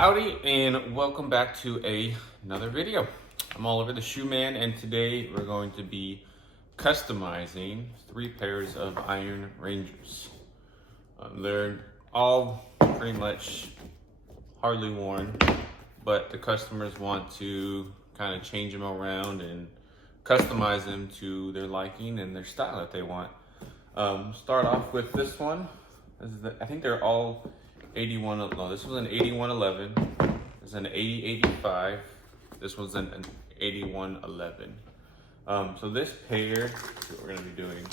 Howdy and welcome back to another video. I'm Oliver the Shoe Man, and today we're going to be customizing 3 pairs of Iron Rangers. They're all pretty much hardly worn, but the customers want to kind of change them around and customize them to their liking and their style that they want. Start off with this one. I think they're all 81, no, this was an 8111, this is an 8085, this was an 8111. So this pair, what we're going to be doing,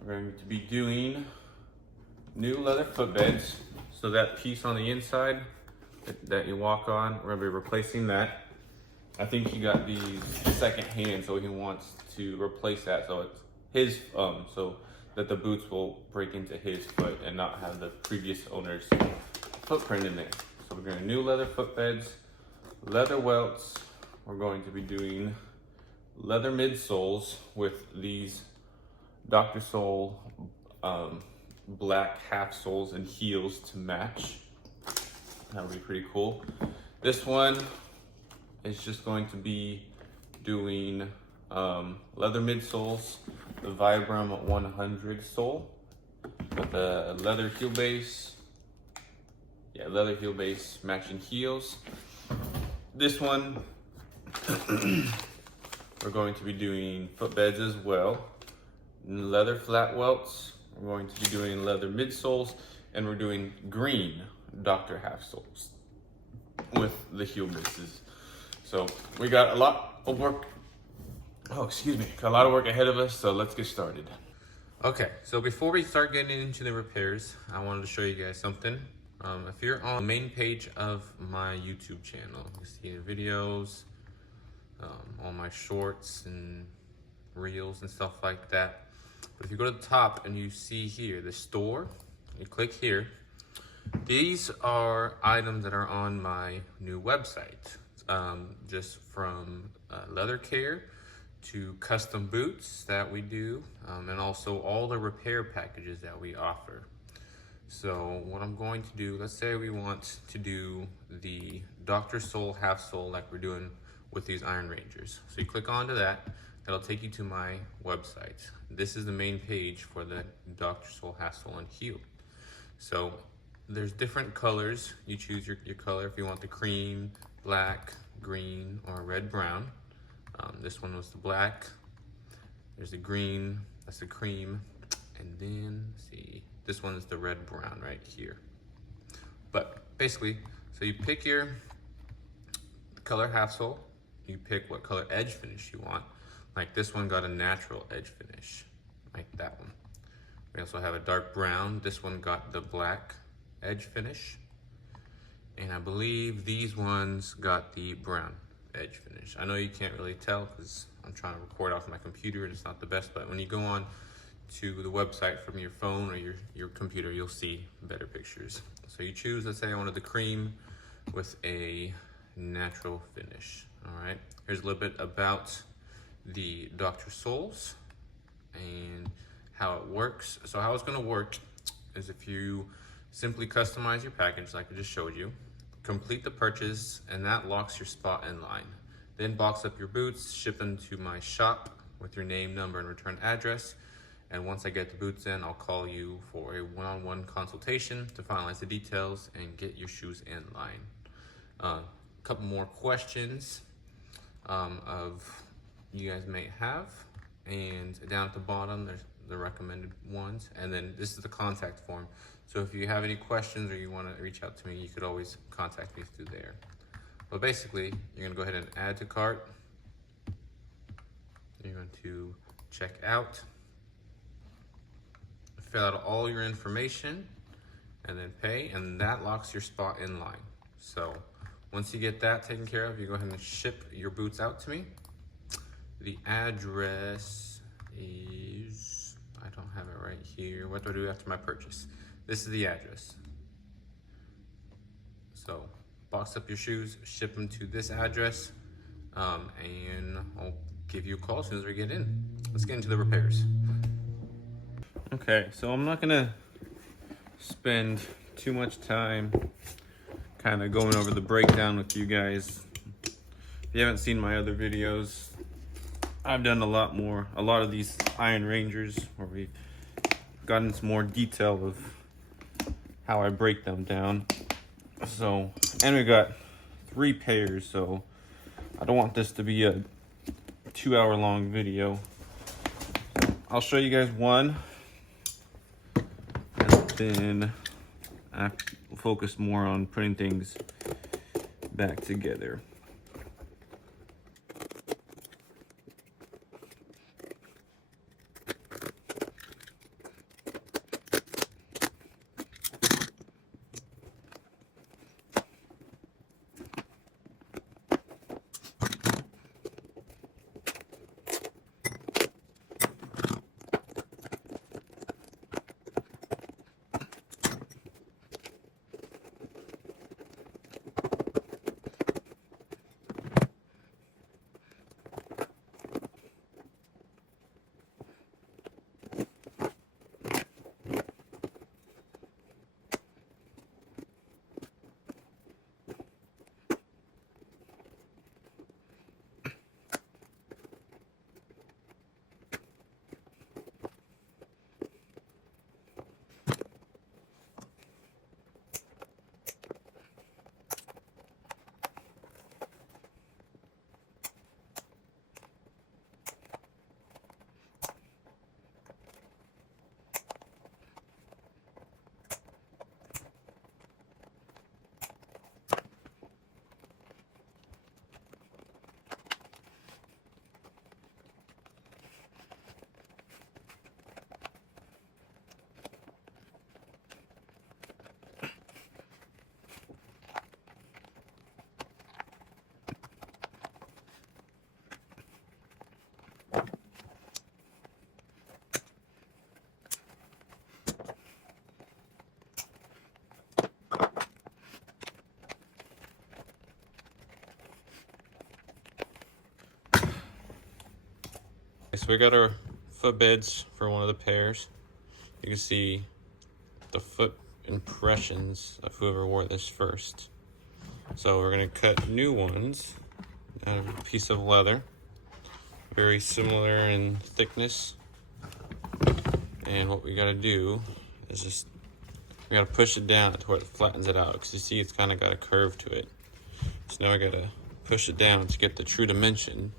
we're going to be doing new leather footbeds. So that piece on the inside that you walk on, we're going to be replacing that. I think he got these second hand, so he wants to replace that so it's his, so that the boots will break into his foot and not have the previous owner's footprint in there. So we're going to new leather footbeds, leather welts. We're going to be doing leather midsoles with these Dr. Soul black half soles and heels to match. That would be pretty cool. This one is just going to be doing leather midsoles, the Vibram 100 sole with the leather heel base. Yeah, leather heel base, matching heels. This one, we're going to be doing footbeds as well. Leather flat welts. We're going to be doing leather midsoles, and we're doing green Dr. half soles with the heel bases. So we got a lot of work. Oh, excuse me. Got a lot of work ahead of us, so let's get started. Okay, so before we start getting into the repairs, I wanted to show you guys something. If you're on the main page of my YouTube channel, you see the videos, all my shorts and reels and stuff like that. But if you go to the top and you see here, the store, you click here. These are items that are on my new website, just from leather care to custom boots that we do, and also all the repair packages that we offer. So what I'm going to do, let's say we want to do the Dr. Soul half sole like we're doing with these Iron Rangers. So you click onto that, that'll take you to my website. This is the main page for the Dr. Soul half sole and heel. So there's different colors. You choose your color if you want the cream, black, green, or red brown. This one was the black. There's the green, that's the cream. And then, let's see, this one is the red brown right here. But basically, so you pick your color half sole, you pick what color edge finish you want. Like this one got a natural edge finish, like that one. We also have a dark brown. This one got the black edge finish. And I believe these ones got the brown edge finish. I know you can't really tell because I'm trying to record off my computer and it's not the best, but when you go on to the website from your phone or your computer, you'll see better pictures. So you choose, let's say I wanted the cream with a natural finish. All right, here's a little bit about the Dr. Soles and how it works. So how it's gonna work is if you simply customize your package like I just showed you, complete the purchase, and that locks your spot in line. Then box up your boots, ship them to my shop with your name, number, and return address. And once I get the boots in, I'll call you for a one-on-one consultation to finalize the details and get your shoes in line. A couple more questions of you guys may have, and down at the bottom there's the recommended ones, and then this is the contact form. So if you have any questions or you want to reach out to me, you could always contact me through there. But basically, you're going to go ahead and add to cart. You're going to check out, fill out all your information, and then pay, and that locks your spot in line. So once you get that taken care of, you go ahead and ship your boots out to me. The address is, I don't have it right here. What do I do after my purchase? This is the address. So box up your shoes, ship them to this address, and I'll give you a call as soon as we get in. Let's get into the repairs. Okay, so I'm not gonna spend too much time kind of going over the breakdown with you guys. If you haven't seen my other videos, I've done a lot of these Iron Rangers where we've gotten into more detail of how I break them down. So, and we got 3 pairs, so I don't want this to be a 2-hour long video. I'll show you guys one, and then I'll focus more on putting things back together. So we got our footbeds for one of the pairs. You can see the foot impressions of whoever wore this first. So we're gonna cut new ones out of a piece of leather, very similar in thickness. And what we gotta do is just, we gotta push it down to where it flattens it out, because you see it's kind of got a curve to it. So now we gotta push it down to get the true dimension.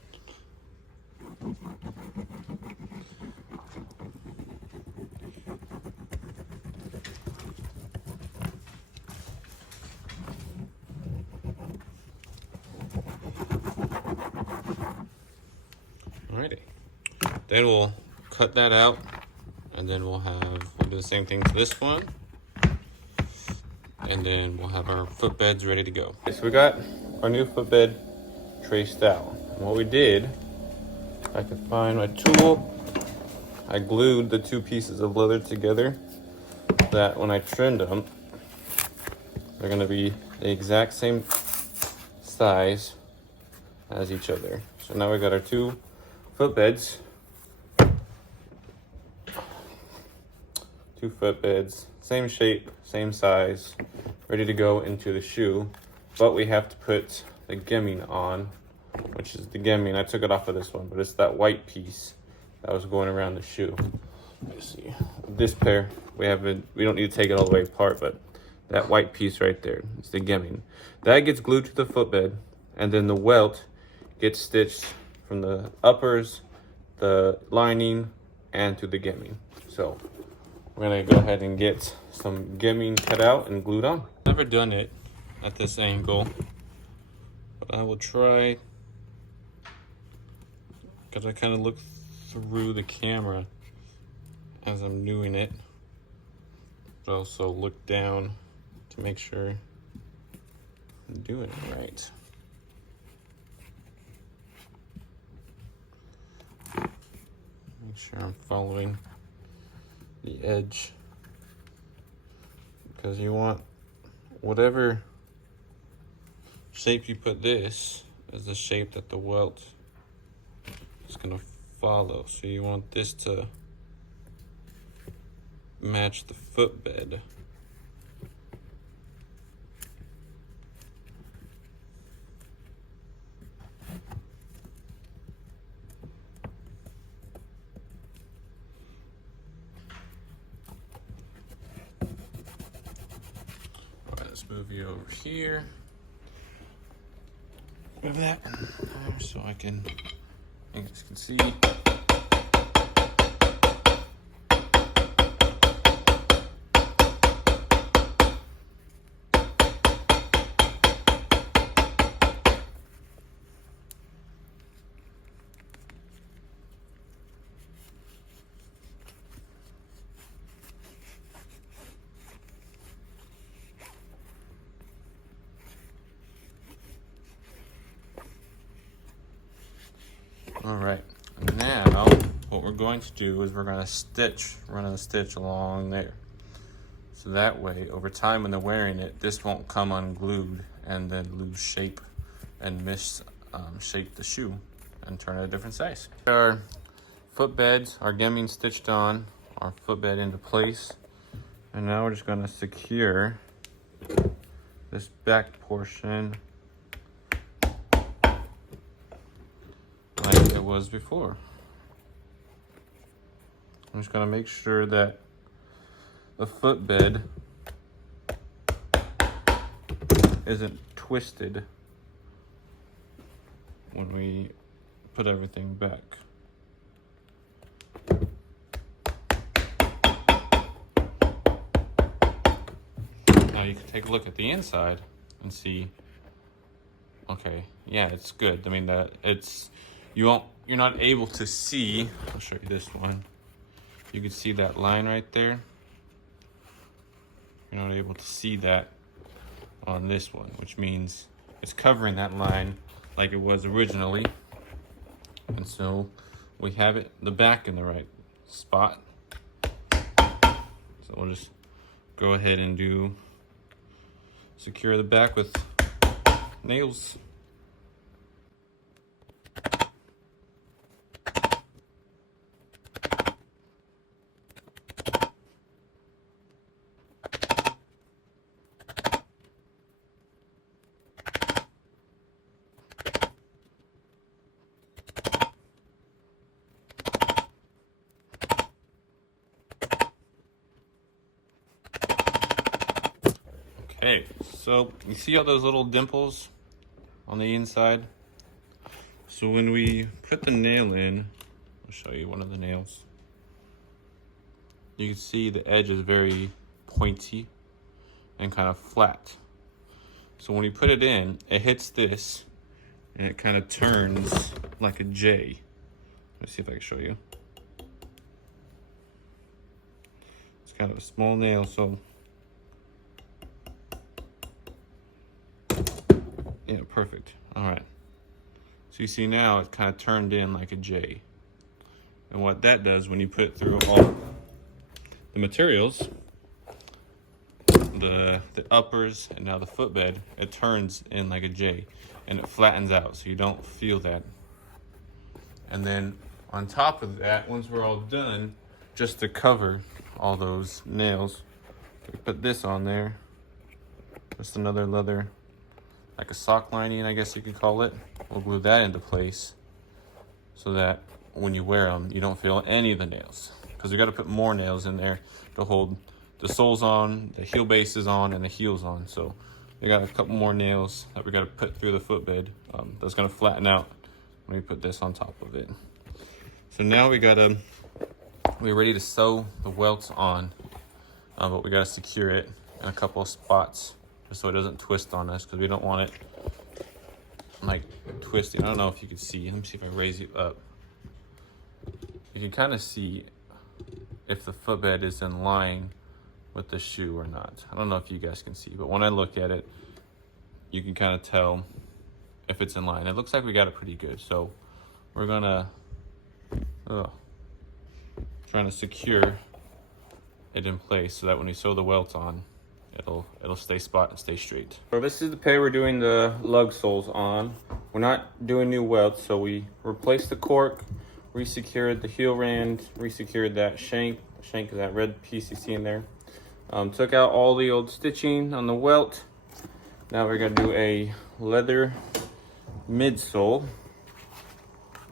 Alrighty, then we'll cut that out, and then we'll do the same thing to this one, and then we'll have our footbeds ready to go. Okay, so we got our new footbed traced out. And what we did, if I could find my tool, I glued the 2 pieces of leather together so that when I trimmed them, they're gonna be the exact same size as each other. So now we got our 2 footbeds. 2 footbeds, same shape, same size, ready to go into the shoe. But we have to put the gemming on, which is the gemming. I took it off of this one, but it's that white piece that was going around the shoe. Let's see. This pair, we don't need to take it all the way apart, but that white piece right there, it's the gemming. That gets glued to the footbed, and then the welt gets stitched from the uppers, the lining, and to the gemming. So we're gonna go ahead and get some gemming cut out and glued on. Never done it at this angle, but I will try, because I kind of look through the camera as I'm doing it, but also look down to make sure I'm doing it right. Make sure I'm following the edge, because you want whatever shape you put this is the shape that the welt is going to follow. So you want this to match the footbed. move you over here. Move that so you guys can see. All right, now what we're going to do is we're going to run a stitch along there. So that way, over time when they're wearing it, this won't come unglued and then lose shape and shape the shoe and turn it a different size. Our footbeds are getting stitched on, our footbed into place. And now we're just going to secure this back portion like it was before. I'm just going to make sure that the footbed isn't twisted when we put everything back. Now you can take a look at the inside and see, okay, yeah, it's good. I mean, you're not able to see, I'll show you this one. You can see that line right there. You're not able to see that on this one, which means it's covering that line like it was originally. And so we have the back in the right spot. So we'll just go ahead and secure the back with nails. Okay, so you see all those little dimples on the inside? So when we put the nail in, I'll show you one of the nails. You can see the edge is very pointy and kind of flat. So when you put it in, it hits this and it kind of turns like a J. Let's see if I can show you. It's kind of a small nail, so yeah, perfect. All right. So you see now it's kind of turned in like a J. And what that does when you put it through all the materials, the uppers and now the footbed, it turns in like a J and it flattens out so you don't feel that. And then on top of that, once we're all done, just to cover all those nails, we put this on there. Just another leather, like a sock lining, I guess you could call it. We'll glue that into place so that when you wear them, you don't feel any of the nails. Because we got to put more nails in there to hold the soles on, the heel bases on, and the heels on. So we got a couple more nails that we got to put through the footbed. That's going to flatten out when we put this on top of it. So now we're ready to sew the welts on, but we got to secure it in a couple of spots just so it doesn't twist on us, because we don't want it like twisting. I don't know if you can see. Let me see if I raise you up. You can kind of see if the footbed is in line with the shoe or not. I don't know if you guys can see, but when I look at it, you can kind of tell if it's in line. It looks like we got it pretty good. So we're gonna trying to secure it in place so that when we sew the welt on, it'll stay spot and stay straight. So this is the pair we're doing the lug soles on. We're not doing new welts, so we replaced the cork, resecured the heel rand, resecured that shank is that red piece you see in there. Took out all the old stitching on the welt. Now we're gonna do a leather midsole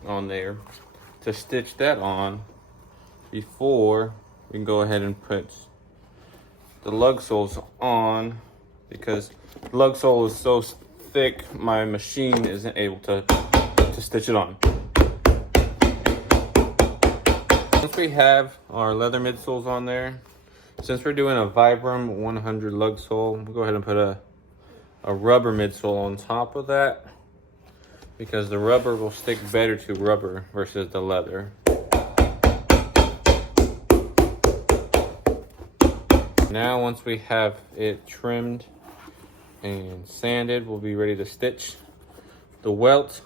on there to stitch that on before we can go ahead and put the lug soles on because the lug sole is so thick, my machine isn't able to stitch it on. Once we have our leather midsoles on there, since we're doing a Vibram 100 lug sole, we'll go ahead and put a rubber midsole on top of that, because the rubber will stick better to rubber versus the leather. Now once we have it trimmed and sanded, we'll be ready to stitch the welt,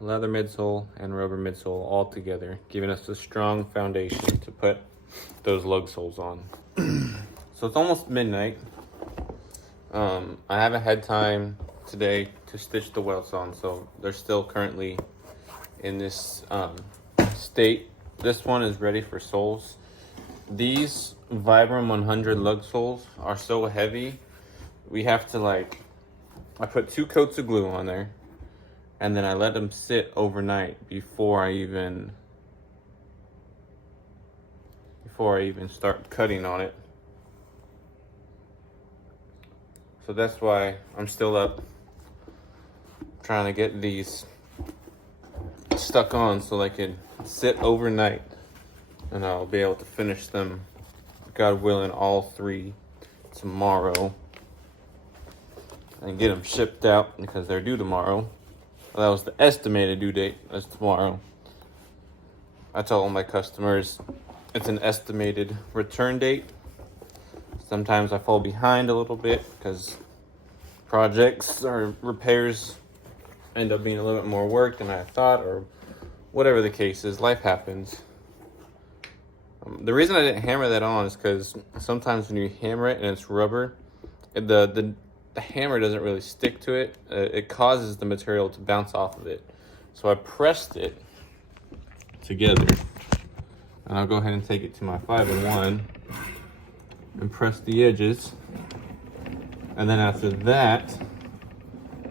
leather midsole, and rubber midsole all together, giving us a strong foundation to put those lug soles on. So it's almost midnight. I haven't had time today to stitch the welts on, so they're still currently in this state. This one is ready for soles. These Vibram 100 lug soles are so heavy, we have to I put 2 coats of glue on there, and then I let them sit overnight before I even start cutting on it. So that's why I'm still up trying to get these stuck on so they can sit overnight, and I'll be able to finish them, God willing, all 3 tomorrow and get them shipped out because they're due tomorrow. Well, that was the estimated due date. That's tomorrow. I tell all my customers it's an estimated return date. Sometimes I fall behind a little bit because projects or repairs end up being a little bit more work than I thought, or whatever the case is. Life happens. The reason I didn't hammer that on is because sometimes when you hammer it and it's rubber, the hammer doesn't really stick to it. It causes the material to bounce off of it. So I pressed it together, and I'll go ahead and take it to my 5-in-1 and press the edges. And then after that,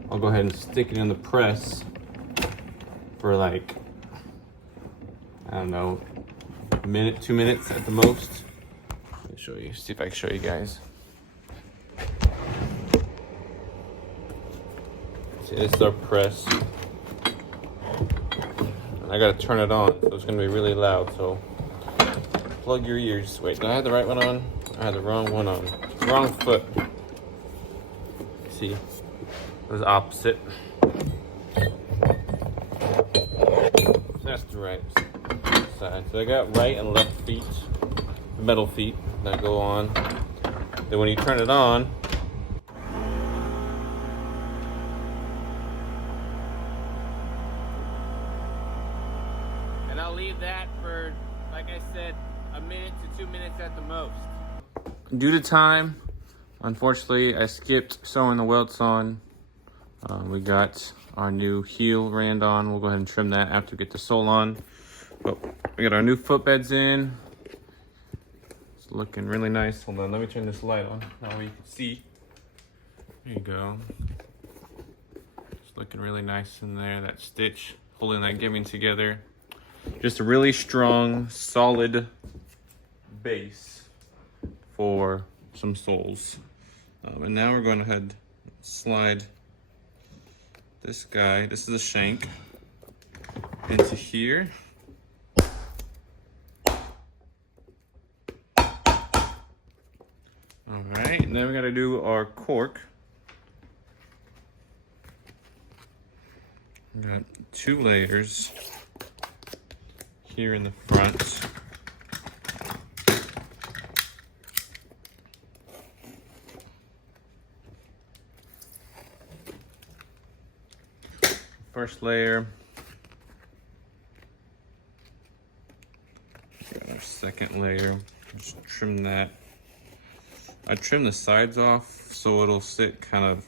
I'll go ahead and stick it in the press for I don't know, a minute, 2 minutes at the most. Let me show you, see if I can show you guys. See, this is our press. And I gotta turn it on, so it's gonna be really loud, so plug your ears. Wait, did I have the right one on? I had the wrong one on. Wrong foot. See, it was opposite. That's the right side. So I got right and left feet, metal feet that go on. Then when you turn it on, and I'll leave that for, like I said, a minute to 2 minutes at the most. Due to time, unfortunately, I skipped sewing the welts on. We got our new heel rand on. We'll go ahead and trim that after we get the sole on. But we got our new footbeds in. It's looking really nice. Hold on, let me turn this light on. Now you can see. There you go. It's looking really nice in there. That stitch holding that giving together. Just a really strong, solid base for some soles. And now we're going to head slide this guy, this is a shank, into here. All right, and then we got to do our cork. We got 2 layers here in the front. First layer. Got our second layer. Just trim that. I trim the sides off so it'll sit kind of,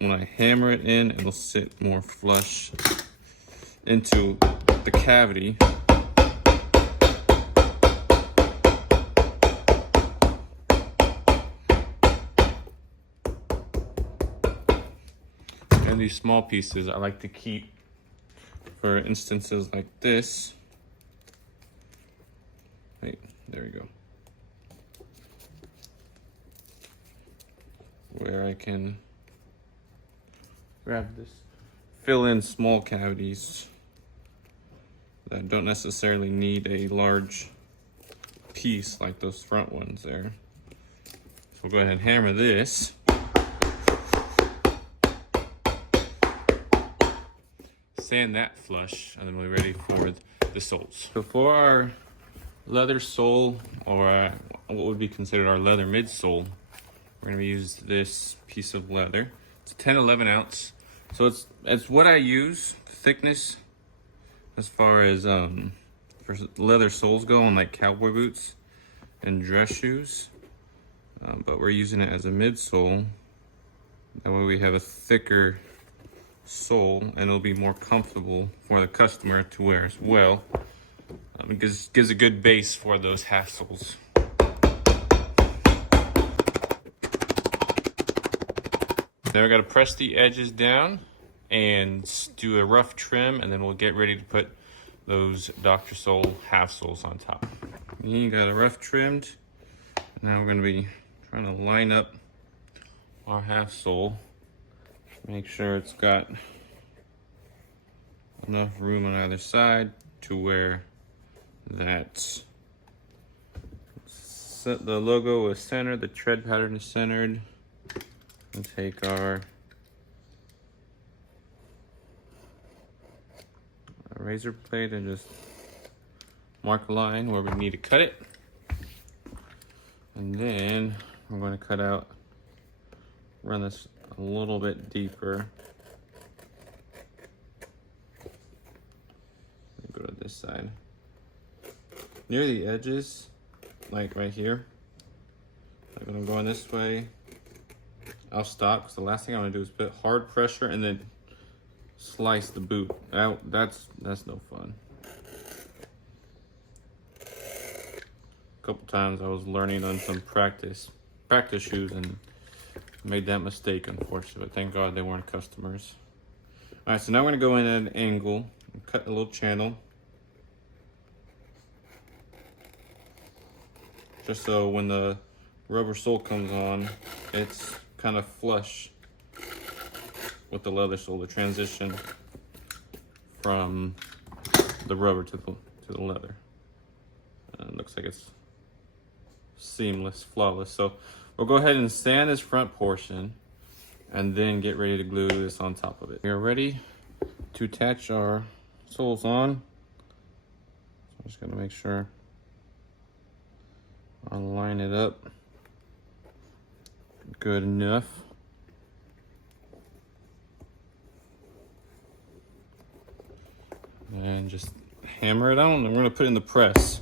when I hammer it in, it'll sit more flush into the cavity. And these small pieces I like to keep for instances like this. Wait, there we go. where I can grab this, fill in small cavities that don't necessarily need a large piece like those front ones there. So we'll go ahead and hammer this. Sand that flush, and then we're ready for the soles. So for our leather sole, or what would be considered our leather midsole, we're gonna use this piece of leather. It's a 10-11 ounce. So it's what I use, thickness, as far as for leather soles go on like cowboy boots and dress shoes. But we're using it as a midsole. That way we have a thicker sole and it'll be more comfortable for the customer to wear as well. It gives a good base for those half soles. Now we got to press the edges down and do a rough trim, and then we'll get ready to put those Dr. Sole half soles on top. You got it rough trimmed. Now we're going to be trying to line up our half sole. Make sure it's got enough room on either side to where that the logo is centered, the tread pattern is centered. We'll take our razor blade and just mark a line where we need to cut it. And then we're going to cut out, run this a little bit deeper. Go to this side. Near the edges, like right here, like when I'm going this way, I'll stop, because the last thing I'm gonna do is put hard pressure and then slice the boot out. That's no fun. A couple times I was learning on some practice shoes and made that mistake, unfortunately, but thank God they weren't customers. All right, so now we're gonna go in at an angle and cut a little channel, just so when the rubber sole comes on, it's kind of flush with the leather sole, the transition from the rubber to the leather. It looks like it's seamless, flawless. So we'll go ahead and sand this front portion and then get ready to glue this on top of it. We are ready to attach our soles on. So I'm just gonna make sure I line it up good enough. And just hammer it on, and we're gonna put it in the press.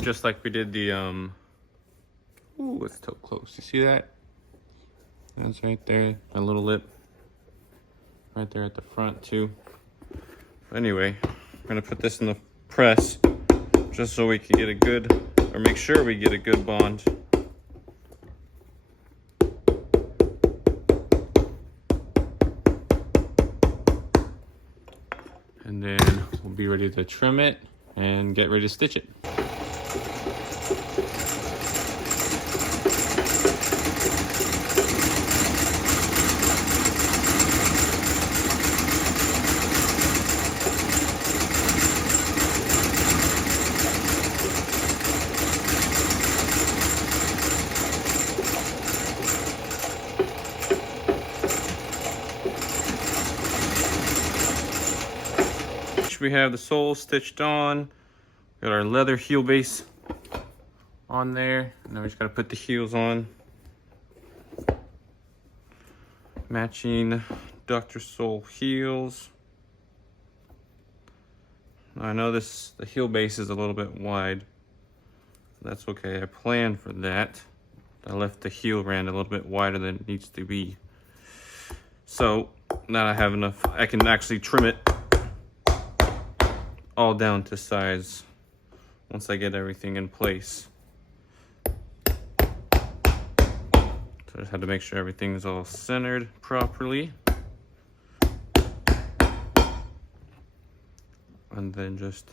Just like we did the ooh, it's so close. You see that? That's right there, a little lip right there at the front too. Anyway, we're gonna put this in the press just so we can get a good, or make sure we get a good bond. And then we'll be ready to trim it and get ready to stitch it. We have the sole stitched on, got our leather heel base on there, and now we just got to put the heels on. Matching Dr. Sole heels. I know the heel base is a little bit wide. That's okay, I planned for that. I left the heel rand a little bit wider than it needs to be. So now I have enough, I can actually trim it all down to size once I get everything in place. So I just had to make sure everything's all centered properly. And then just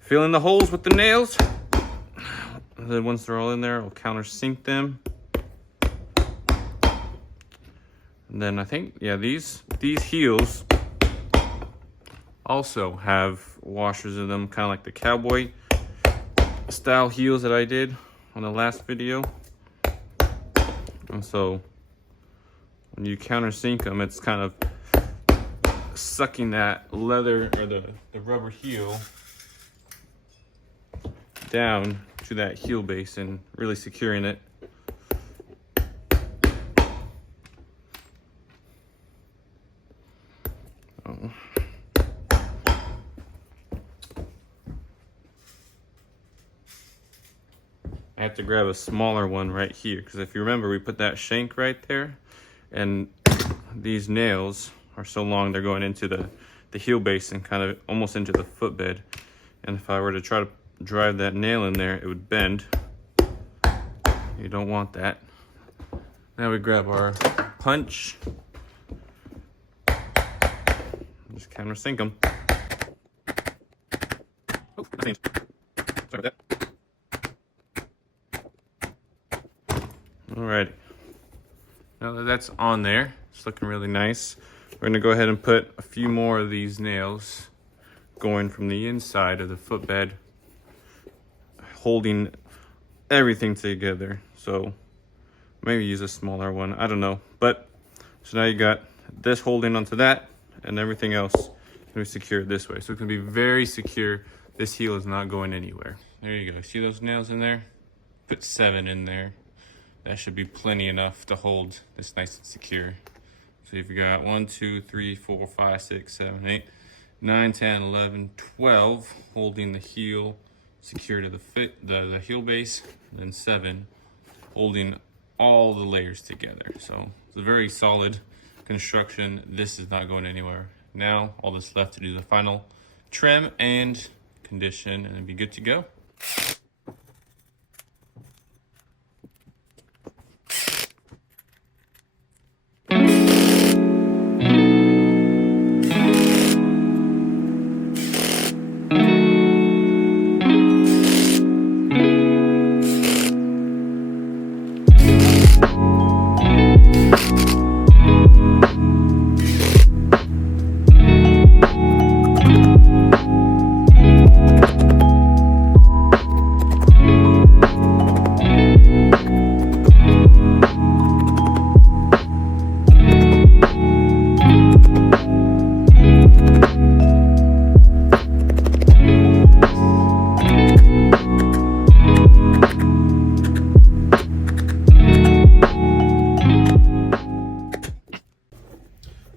fill in the holes with the nails. And then once they're all in there, I'll countersink them. And then I think, yeah, these heels also have washers in them, kind of like the cowboy style heels that I did on the last video. And so when you countersink them, it's kind of sucking that leather or the rubber heel down to that heel base and really securing it. Oh. I have to grab a smaller one right here, because if you remember, we put that shank right there, and these nails are so long they're going into the heel base and kind of almost into the footbed. And if I were to try to drive that nail in there, it would bend. You don't want that. Now we grab our punch. Just countersink them. Oh, sorry about that. Alrighty. Now that that's on there, it's looking really nice. We're gonna go ahead and put a few more of these nails going from the inside of the footbed, holding everything together. So maybe use a smaller one, I don't know. But so now you got this holding onto that, and everything else can be secured this way. So it's gonna be very secure. This heel is not going anywhere. There you go. See those nails in there? Put 7 in there. That should be plenty enough to hold this nice and secure. So if you got 1, 2, 3, 4, 5, 6, 7, 8, 9, 10, 11, 12, holding the heel secure to the heel base, and then 7 holding all the layers together. So it's a very solid construction. This is not going anywhere. Now all that's left to do the final trim and condition, and it'll be good to go.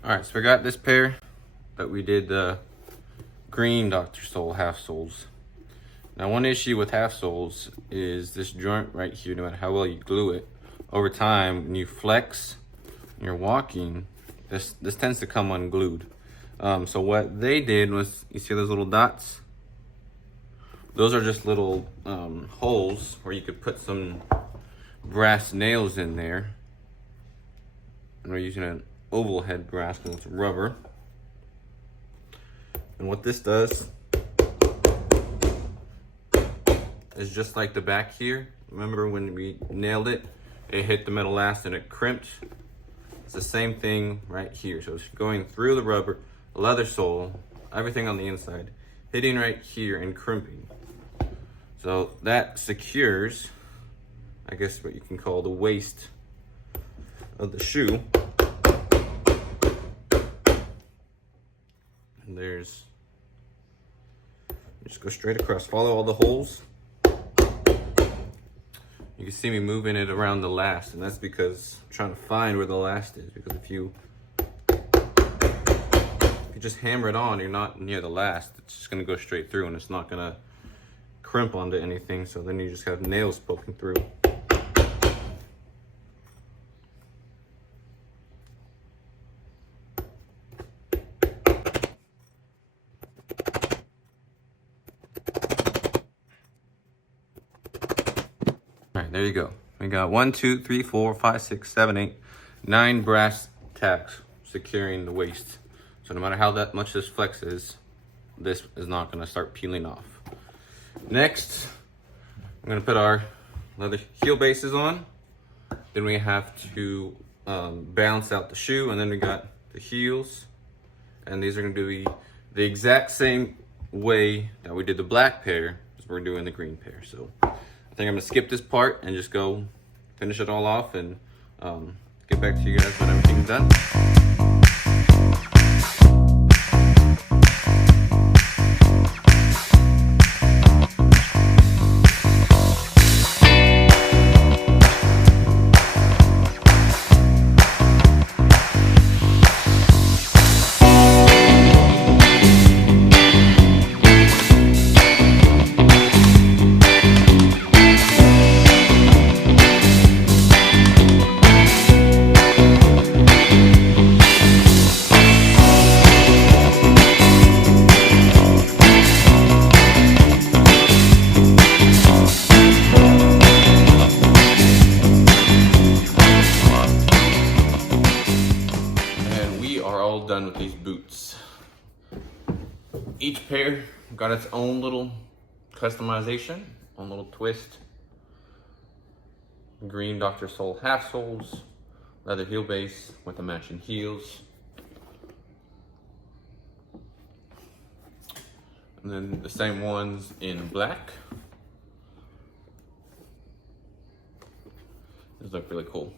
Alright, so we got this pair that we did the green Dr. Sole half soles. Now one issue with half soles is this joint right here, no matter how well you glue it, over time when you flex and you're walking, this tends to come unglued. So what they did was, you see those little dots? Those are just little holes where you could put some brass nails in there. And we're using an oval head brass because it's rubber. And what this does is just like the back here. Remember when we nailed it, it hit the metal last and it crimped? It's the same thing right here. So it's going through the rubber, leather sole, everything on the inside, hitting right here and crimping. So that secures, I guess what you can call the waist of the shoe. And there's, just go straight across, follow all the holes. You can see me moving it around the last, and that's because I'm trying to find where the last is, because if you just hammer it on, you're not near the last. It's just gonna go straight through and it's not gonna crimp onto anything, so then you just have nails poking through. Alright, there you go. We got 1, 2, 3, 4, 5, 6, 7, 8, 9 brass tacks securing the waist. So no matter how that much this flexes, this is not gonna start peeling off. Next, I'm gonna put our leather heel bases on. Then we have to balance out the shoe, and then we got the heels. And these are gonna do the exact same way that we did the black pair as we're doing the green pair. So I think I'm gonna skip this part and just go finish it all off and get back to you guys when everything's done. Done with these boots. Each pair got its own little customization, own little twist. Green Dr. Sol half soles, leather heel base with the matching heels. And then the same ones in black. These look really cool.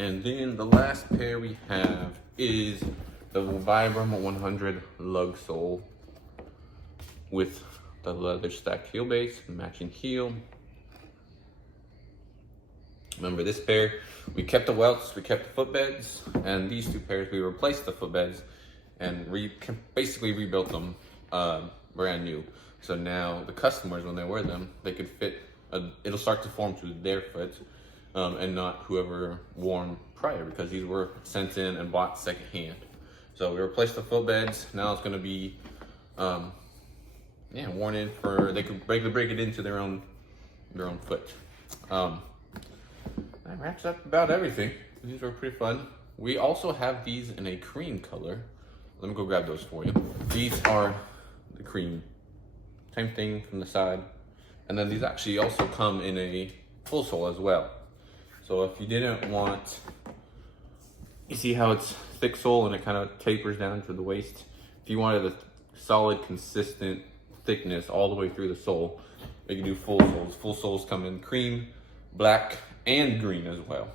And then the last pair we have is the Vibram 100 lug sole with the leather stacked heel base, matching heel. Remember this pair, we kept the welts, we kept the footbeds, and these two pairs we replaced the footbeds and basically rebuilt them brand new. So now the customers, when they wear them, they could fit, it'll start to form to their foot. And not whoever worn prior, because these were sent in and bought secondhand. So we replaced the footbeds. Now it's going to be, worn in for they could break it into their own foot. That wraps up about everything. These are pretty fun. We also have these in a cream color. Let me go grab those for you. These are the cream, same thing from the side, and then these actually also come in a full sole as well. So if you didn't want, you see how it's thick sole and it kind of tapers down to the waist. If you wanted a solid, consistent thickness all the way through the sole, you can do full soles. Full soles come in cream, black, and green as well.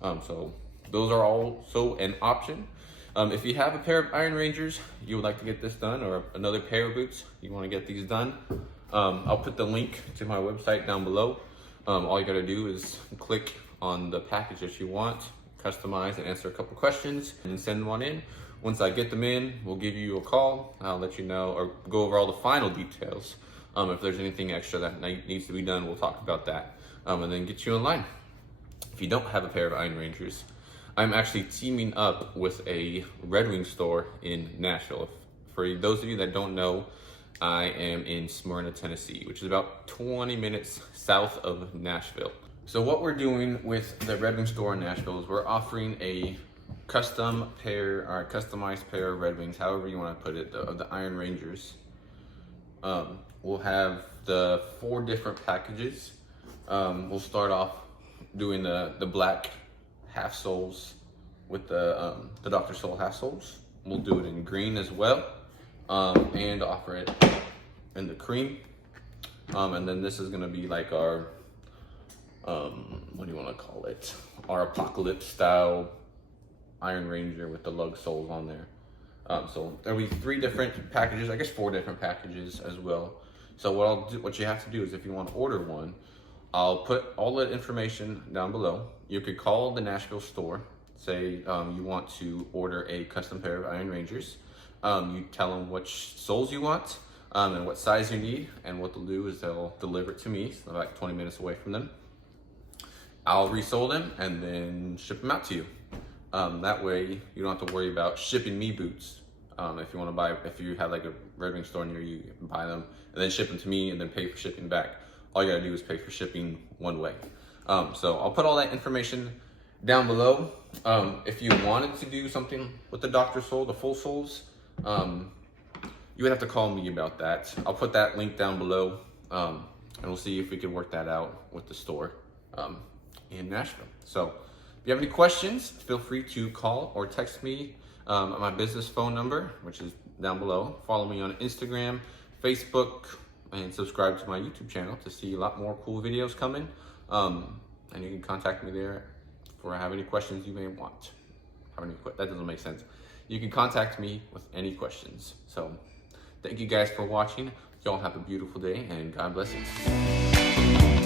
So those are also an option. If you have a pair of Iron Rangers, you would like to get this done, or another pair of boots, you want to get these done, I'll put the link to my website down below. All you gotta do is click on the package that you want, customize and answer a couple questions, and send one in. Once I get them in, we'll give you a call. I'll let you know, or go over all the final details. If there's anything extra that needs to be done, we'll talk about that, and then get you in line. If you don't have a pair of Iron Rangers, I'm actually teaming up with a Redwing store in Nashville. For those of you that don't know, I am in Smyrna, Tennessee, which is about 20 minutes south of Nashville. So what we're doing with the Redwing store in Nashville is we're offering a custom pair, or a customized pair of Redwings, however you want to put it, of the Iron Rangers. We'll have the 4 different packages. We'll start off doing the black half soles with the Dr. Sol half soles. We'll do it in green as well, and offer it in the cream. And then this is gonna be like our, what do you wanna call it? Our Apocalypse style Iron Ranger with the lug soles on there. So there'll be 3 different packages, I guess 4 different packages as well. So what you have to do is, if you want to order one, I'll put all the information down below. You could call the Nashville store, say you want to order a custom pair of Iron Rangers. You tell them which soles you want, and what size you need, and what they'll do is they'll deliver it to me, so like 20 minutes away from them. I'll resole them and then ship them out to you. That way you don't have to worry about shipping me boots. If you want to buy, if you have like a Redwing store near you, you can buy them and then ship them to me and then pay for shipping back. All you gotta do is pay for shipping one way. So I'll put all that information down below. If you wanted to do something with the Dr. Sole, the full soles, you would have to call me about that. I'll put that link down below, and we'll see if we can work that out with the store in Nashville. So if you have any questions, feel free to call or text me at my business phone number, which is down below. Follow me on Instagram, Facebook, and subscribe to my YouTube channel to see a lot more cool videos coming. And you can contact me there if I have any questions you may want. That doesn't make sense. You can contact me with any questions. So thank you guys for watching. Y'all have a beautiful day, and God bless you.